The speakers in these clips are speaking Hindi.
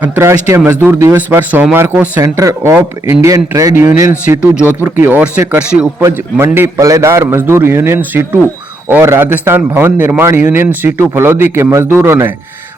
अंतर्राष्ट्रीय मजदूर दिवस पर सोमवार को Centre of Indian Trade Union CITU Jodhpur की ओर से कृषि उपज मंडी पल्लेदार मजदूर यूनियन सीटू और राजस्थान भवन निर्माण यूनियन सीटू फलौदी के मजदूरों ने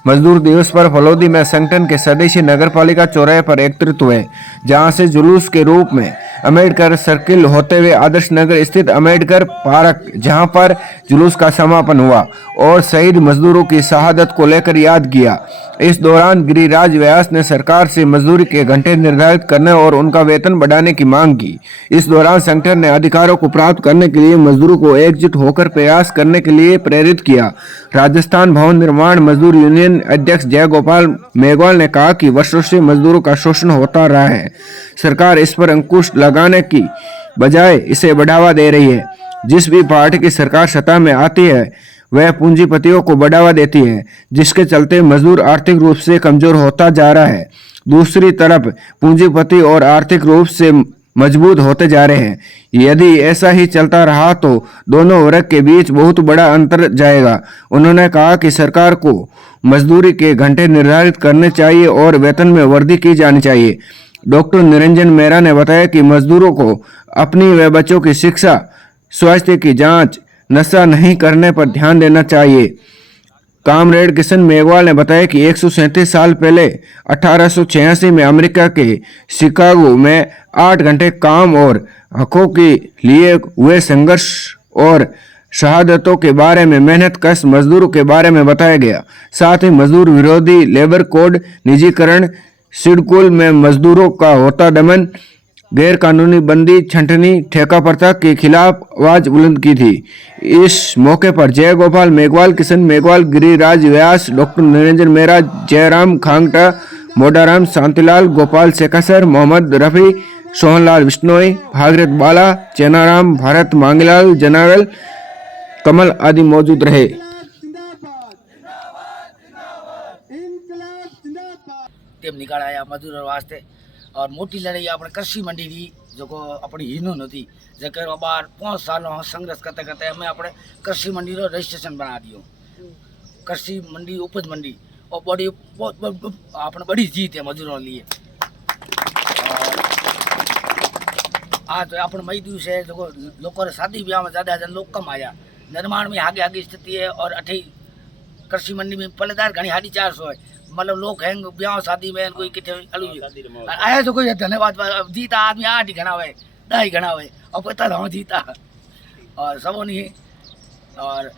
मजदूर दिवस पर फलौदी में संगठन के सदस्य नगरपालिका चौराहे पर एकत्रित हुए, जहां से जुलूस के रूप में अम्बेडकर सर्किल होते हुए आदर्श नगर स्थित अम्बेडकर पार्क, जहां पर जुलूस का समापन हुआ और शहीद मजदूरों की शहादत को लेकर याद किया। इस दौरान गिरिराज व्यास ने सरकार से मजदूरी के घंटे निर्धारित करने और उनका वेतन बढ़ाने की मांग की। इस दौरान संगठन ने अधिकारों को प्राप्त करने के लिए मजदूरों को एकजुट होकर प्रयास करने के लिए प्रेरित किया। राजस्थान भवन निर्माण मजदूर यूनियन अध्यक्ष जयगोपाल मेघवाल ने कहा कि वर्षों से मजदूरों का शोषण होता रहा है। सरकार इस पर अंकुश लगाने की बजाय इसे बढ़ावा दे रही है। जिस भी पार्टी की सरकार सत्ता में आती है वह पूंजीपतियों को बढ़ावा देती है, जिसके चलते मजदूर आर्थिक रूप से कमजोर होता जा रहा है। दूसरी तरफ पूंजीपति और आर्थिक रूप से मजबूत होते जा रहे हैं। यदि ऐसा ही चलता रहा तो दोनों वर्ग के बीच बहुत बड़ा अंतर जाएगा। उन्होंने कहा कि सरकार को मजदूरी के घंटे निर्धारित करने चाहिए और वेतन में वृद्धि की जानी चाहिए। डॉक्टर निरंजन मेहरा ने बताया कि मजदूरों को अपनी व बच्चों की शिक्षा, स्वास्थ्य की जांच, नशा नहीं करने पर ध्यान देना चाहिए। कामरेड किशन मेघवाल ने बताया कि 137 साल पहले 1886 में अमेरिका के शिकागो में 8 घंटे काम और हकों के लिए हुए संघर्ष और शहादतों के बारे में मेहनत कश मजदूरों के बारे में बताया गया। साथ ही मजदूर विरोधी लेबर कोड, निजीकरण, सिडकुल में मजदूरों का होता दमन, गैर कानूनी बंदी, छंटनी, ठेका प्रथा के खिलाफ आवाज बुलंद की थी। इस मौके पर जयगोपाल मेघवाल, किशन मेघवाल, गिरिराज व्यास, डॉक्टर निरंजन मेहरा, जयराम खांगटा, मोडाराम शांतिलाल, गोपाल शेखासर, मोहम्मद रफी, सोहनलाल बिश्नोई, भागीरथ बाला, चेनाराम, भारत मांगीलाल, जनागल, कमल आदि मौजूद रहे। निकाल आया मजदूर वास्ते और मोटी लड़ाई अपने कृषि मंडी की जो अपनी हीनो थी जकर बार 5 साल संघर्ष करते करते हमें अपने कृषि मंडी रो रजिस्ट्रेशन बना दियो। कृषि मंडी उपज मंडी और बड़ी अपने बड़ी जीत है मजदूरों लिए। आज अपने मई दिवस है जो लोगों शादी ब्याह में ज़्यादा लोग कम आया, निर्माण में आगे आगे स्थिति है और अठे कृषि मंडी में पल्लेदार घनी 450 है। मतलब लोग हैं ब्याह शादी में कोई कितने आया तो कोई धन्यवाद जीता आदमी 8 ही घना हुए 10 ही घना हुए और पता था जीता और सब नहीं। और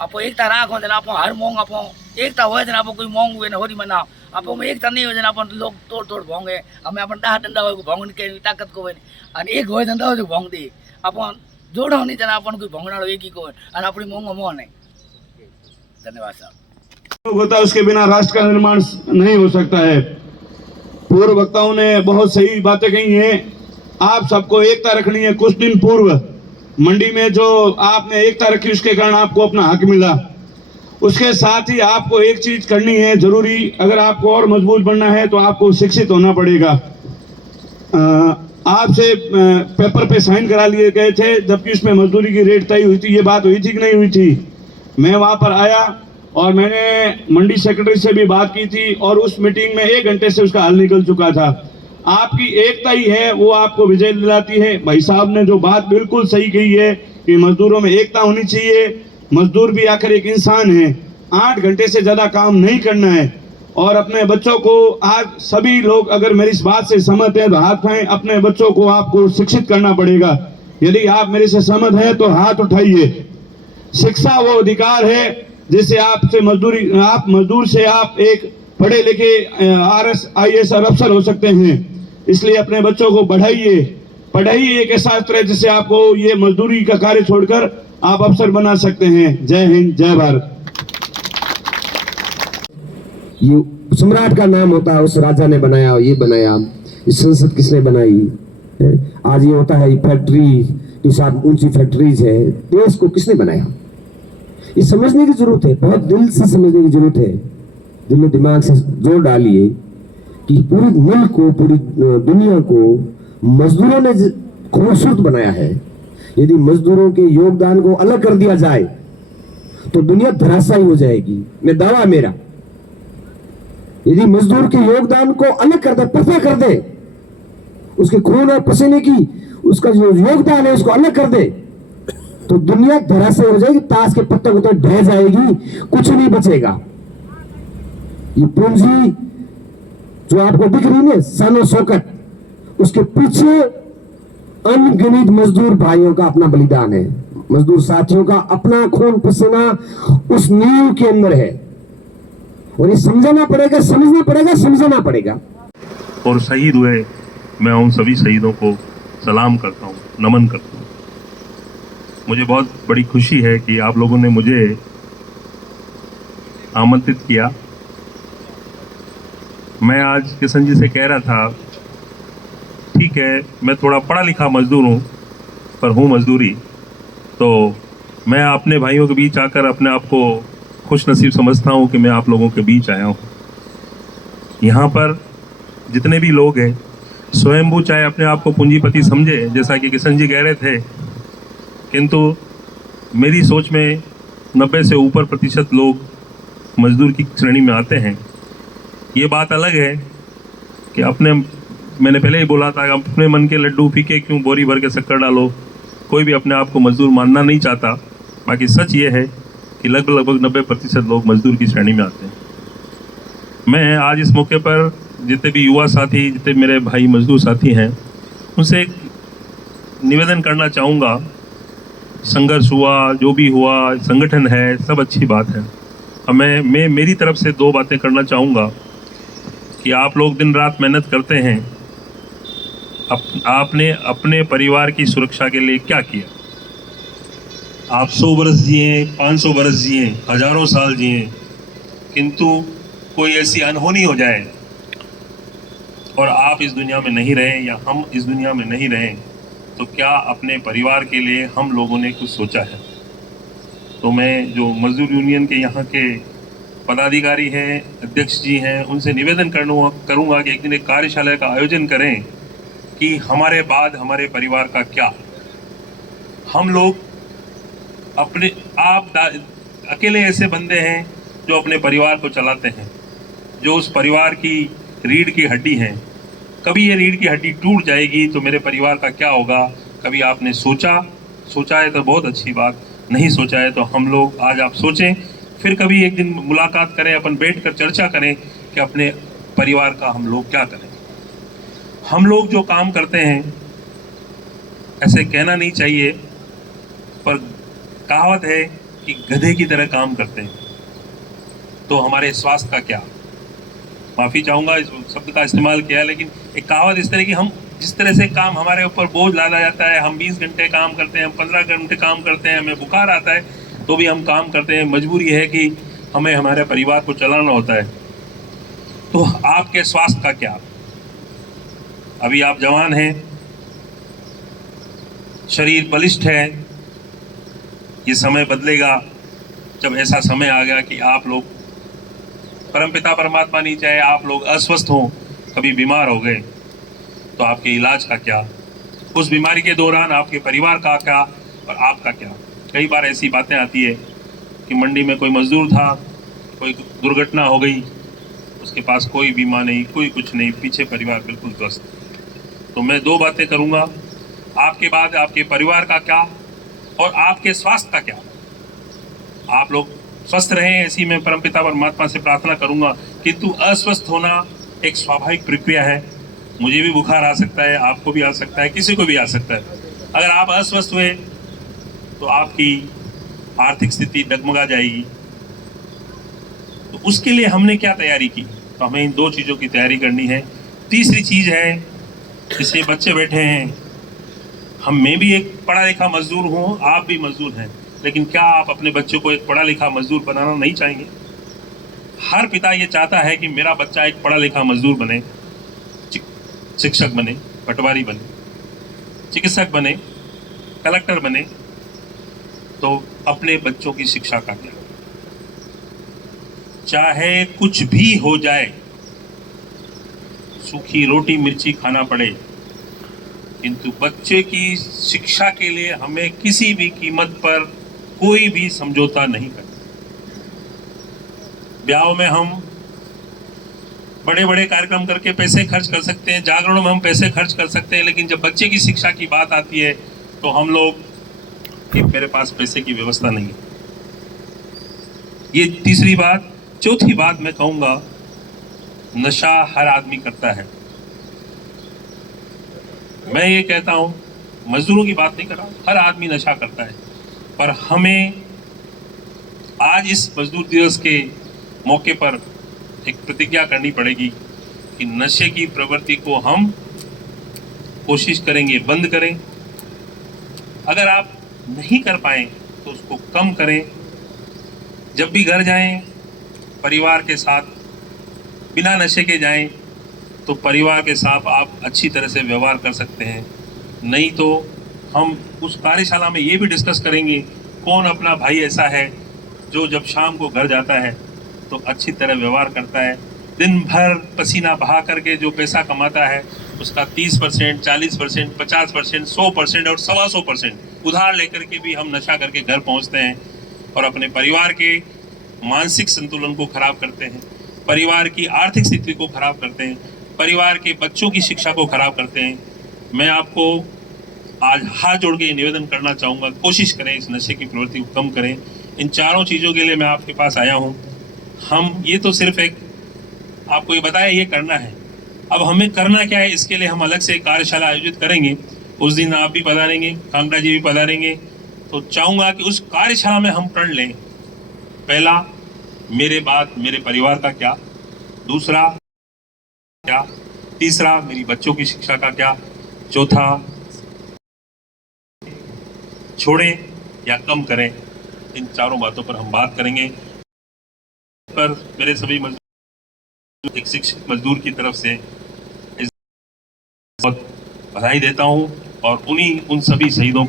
आप एकता राखो जना आप हर मोंग आप एकता हो जना आप कोई मोंग हुए ना होरी मना आप में एकता नहीं हो जना अपन लोग तोड़ तोड़ भोंगे हमें अपन डाह डंडा हो भोंगन के ताकत को और एक हो धंधा हो जो भोंग दे अपन जोड़ो नहीं जना अपन कोई भोंगना एक ही को और अपनी मोंग मोह नहीं। धन्यवाद साहब। होता उसके बिना राष्ट्र का निर्माण नहीं हो सकता है। पूर्व वक्ताओं ने बहुत सही बातें कही हैं। आप सबको एकता रखनी है। कुछ दिन पूर्व मंडी में जो आपने एकता रखी उसके कारण आपको अपना हक मिला। उसके साथ ही आपको एक चीज करनी है जरूरी, अगर आपको और मजबूत बनना है तो आपको शिक्षित होना पड़ेगा। आपसे पेपर पे साइन करा लिए गए थे जबकि उसमें मजदूरी की रेट तय हुई थी। ये बात हुई थी कि नहीं हुई थी? मैं वहां पर आया और मैंने मंडी सेक्रेटरी से भी बात की थी और उस मीटिंग में 1 घंटे से उसका हल निकल चुका था। आपकी एकता ही है वो आपको विजय दिलाती है। भाई साहब ने जो बात बिल्कुल सही कही है कि मजदूरों में एकता होनी चाहिए। मजदूर भी आखिर एक इंसान है। 8 घंटे से ज़्यादा काम नहीं करना है और अपने बच्चों को आज सभी लोग अगर मेरी इस बात से सहमत हैं तो हाथ उठाएं। अपने बच्चों को आपको शिक्षित करना पड़ेगा। यदि आप मेरे से सहमत हैं तो हाथ उठाइए। शिक्षा वो अधिकार है जिससे आपसे मजदूरी आप मजदूर से आप एक पढ़े लिखे RS IAS अफसर हो सकते हैं। इसलिए अपने बच्चों को बढ़ाइए। पढ़ाई एक ऐसा अस्त्र है जिससे आपको ये मजदूरी का कार्य छोड़कर आप अफसर बना सकते हैं। जय हिंद, जय भारत। ये सम्राट का नाम होता है, उस राजा ने बनाया, ये बनाया। इस संसद किसने बनाई? आज ये होता है फैक्ट्री के साथ ऊंची फैक्ट्रीज है। देश को किसने बनाया? ये समझने की जरूरत है, बहुत दिल से समझने की जरूरत है। दिल में दिमाग से जोर डालिए कि पूरे मुल्क को, पूरी दुनिया को मजदूरों ने खूबसूरत बनाया है। यदि मजदूरों के योगदान को अलग कर दिया जाए तो दुनिया धराशायी हो जाएगी। मैं दावा मेरा यदि मजदूर के योगदान को अलग कर दे, पर्दा कर दे, उसके खून और पसीने की उसका जो योगदान है उसको अलग कर दे, तो दुनिया धराशायी हो जाएगी, ताश के पत्तों को तो ढह जाएगी, कुछ नहीं बचेगा। ये पूंजी जो आपको दिख रही है सानो शौकत, उसके पीछे अनगिनत मजदूर भाइयों का अपना बलिदान है, मजदूर साथियों का अपना खून पसीना उस नींव के अंदर है, और ये समझना पड़ेगा, समझना पड़ेगा, समझना पड़ेगा। और शहीद हुए, मैं उन सभी शहीदों को सलाम करता हूँ, नमन करता हूँ। मुझे बहुत बड़ी खुशी है कि आप लोगों ने मुझे आमंत्रित किया। मैं आज किशन जी से कह रहा था, ठीक है मैं थोड़ा पढ़ा लिखा मजदूर हूँ, पर हूँ मजदूरी, तो मैं अपने भाइयों के बीच आकर अपने आप को खुश नसीब समझता हूँ कि मैं आप लोगों के बीच आया हूँ। यहाँ पर जितने भी लोग हैं, स्वयंभू चाहे अपने आप को पूंजीपति समझे, जैसा कि किशन जी कह रहे थे, किंतु मेरी सोच में 90 से ऊपर प्रतिशत लोग मजदूर की श्रेणी में आते हैं। ये बात अलग है कि मैंने पहले ही बोला था, अपने मन के लड्डू फीके क्यों बोरी भर के शक्कर डालो। कोई भी अपने आप को मजदूर मानना नहीं चाहता। बाकी सच ये है कि लगभग 90% लोग मजदूर की श्रेणी में आते हैं। मैं आज इस मौके पर जितने भी युवा साथी, जितने मेरे भाई मजदूर साथी हैं, उनसे एक निवेदन करना चाहूँगा। संघर्ष हुआ, जो भी हुआ, संगठन है, सब अच्छी बात है। अब मैं मेरी तरफ से 2 बातें करना चाहूँगा कि आप लोग दिन रात मेहनत करते हैं, आपने अपने परिवार की सुरक्षा के लिए क्या किया? आप 100 बरस जिए, 500 बरस जिए, हजारों साल जिए, किंतु कोई ऐसी अनहोनी हो जाए और आप इस दुनिया में नहीं रहें या हम इस दुनिया में नहीं रहें, तो क्या अपने परिवार के लिए हम लोगों ने कुछ सोचा है? तो मैं जो मजदूर यूनियन के यहाँ के पदाधिकारी हैं, अध्यक्ष जी हैं, उनसे निवेदन करूँगा कि एक दिन एक कार्यशाला का आयोजन करें कि हमारे बाद हमारे परिवार का क्या। हम लोग अकेले ऐसे बंदे हैं जो अपने परिवार को चलाते हैं, जो उस परिवार की रीढ़ की हड्डी हैं। कभी ये रीढ़ की हड्डी टूट जाएगी तो मेरे परिवार का क्या होगा? कभी आपने सोचा है तो बहुत अच्छी बात, नहीं सोचा है तो हम लोग आज आप सोचें, फिर कभी एक दिन मुलाकात करें, अपन बैठकर चर्चा करें कि अपने परिवार का हम लोग क्या करें। हम लोग जो काम करते हैं, ऐसे कहना नहीं चाहिए, पर कहावत है कि गधे की तरह काम करते हैं, तो हमारे स्वास्थ्य का क्या? माफ़ी चाहूँगा इस शब्द का इस्तेमाल किया है, लेकिन एक कहावत इस तरह की, हम जिस तरह से काम हमारे ऊपर बोझ लादा जाता है, हम 20 घंटे काम करते हैं, हम 15 घंटे काम करते हैं, हमें बुखार आता है तो भी हम काम करते हैं। मजबूरी है कि हमें हमारे परिवार को चलाना होता है। तो आपके स्वास्थ्य का क्या? अभी आप जवान हैं, शरीर बलिष्ठ है, ये समय बदलेगा जब ऐसा समय आ गया कि आप लोग, परमपिता परमात्मा नहीं चाहे, आप लोग अस्वस्थ हों, कभी बीमार हो गए, तो आपके इलाज का क्या? उस बीमारी के दौरान आपके परिवार का क्या और आपका क्या? कई बार ऐसी बातें आती है कि मंडी में कोई मजदूर था, कोई दुर्घटना हो गई, उसके पास कोई बीमा नहीं, कोई कुछ नहीं, पीछे परिवार बिल्कुल ध्वस्त। तो मैं 2 बातें करूँगा, आपके बाद आपके परिवार का क्या और आपके स्वास्थ्य का क्या। आप लोग स्वस्थ रहें, ऐसी मैं परमपिता परमात्मा से प्रार्थना करूँगा। किंतु अस्वस्थ होना एक स्वाभाविक प्रक्रिया है। मुझे भी बुखार आ सकता है, आपको भी आ सकता है, किसी को भी आ सकता है। अगर आप अस्वस्थ हुए तो आपकी आर्थिक स्थिति डगमगा जाएगी। तो उसके लिए हमने क्या तैयारी की? तो हमें इन 2 चीज़ों की तैयारी करनी है। तीसरी चीज़ है, जैसे बच्चे बैठे हैं, मैं भी एक पढ़ा लिखा मजदूर हूँ, आप भी मजदूर हैं, लेकिन क्या आप अपने बच्चों को एक पढ़ा लिखा मजदूर बनाना नहीं चाहेंगे? हर पिता ये चाहता है कि मेरा बच्चा एक पढ़ा लिखा मजदूर बने, शिक्षक बने, पटवारी बने, चिकित्सक बने, कलेक्टर बने। तो अपने बच्चों की शिक्षा का क्या? चाहे कुछ भी हो जाए, सूखी रोटी मिर्ची खाना पड़े, किंतु बच्चे की शिक्षा के लिए हमें किसी भी कीमत पर कोई भी समझौता नहीं करना। ब्याह में हम बड़े बड़े कार्यक्रम करके पैसे खर्च कर सकते हैं, जागरणों में हम पैसे खर्च कर सकते हैं, लेकिन जब बच्चे की शिक्षा की बात आती है तो हम लोग कि मेरे पास पैसे की व्यवस्था नहीं है। ये तीसरी बात। चौथी बात मैं कहूँगा, नशा हर आदमी करता है। मैं ये कहता हूँ, मजदूरों की बात नहीं कर रहा, हर आदमी नशा करता है, पर हमें आज इस मजदूर दिवस के मौके पर एक प्रतिज्ञा करनी पड़ेगी कि नशे की प्रवृत्ति को हम कोशिश करेंगे बंद करें। अगर आप नहीं कर पाए तो उसको कम करें। जब भी घर जाएं, परिवार के साथ बिना नशे के जाएं, तो परिवार के साथ आप अच्छी तरह से व्यवहार कर सकते हैं। नहीं तो हम उस कार्यशाला में ये भी डिस्कस करेंगे, कौन अपना भाई ऐसा है जो जब शाम को घर जाता है तो अच्छी तरह व्यवहार करता है, दिन भर पसीना बहा करके जो पैसा कमाता है उसका 30%, 40%, 50%, 100% और 125% उधार लेकर के भी हम नशा करके घर पहुंचते हैं और अपने परिवार के मानसिक संतुलन को खराब करते हैं, परिवार की आर्थिक स्थिति को खराब करते हैं, परिवार के बच्चों की शिक्षा को खराब करते हैं। मैं आपको आज हाथ जोड़ के निवेदन करना चाहूँगा, कोशिश करें इस नशे की प्रवृत्ति को कम करें। इन चारों चीज़ों के लिए मैं आपके पास आया हूँ। हम ये तो सिर्फ एक आपको ये बताया ये करना है, अब हमें करना क्या है इसके लिए हम अलग से कार्यशाला आयोजित करेंगे। उस दिन आप भी पधारेंगे, कामराज जी भी पधारेंगे, तो चाहूँगा कि उस कार्यशाला में हम प्रण लें, पहला मेरे बाद मेरे परिवार का क्या, दूसरा क्या, तीसरा मेरी बच्चों की शिक्षा का क्या, चौथा छोड़ें या कम करें। इन चारों बातों पर हम बात करेंगे। पर मेरे सभी मजदूर, एक शिक्षित मजदूर की तरफ से इस बहुत बधाई देता हूं और उन सभी शहीदों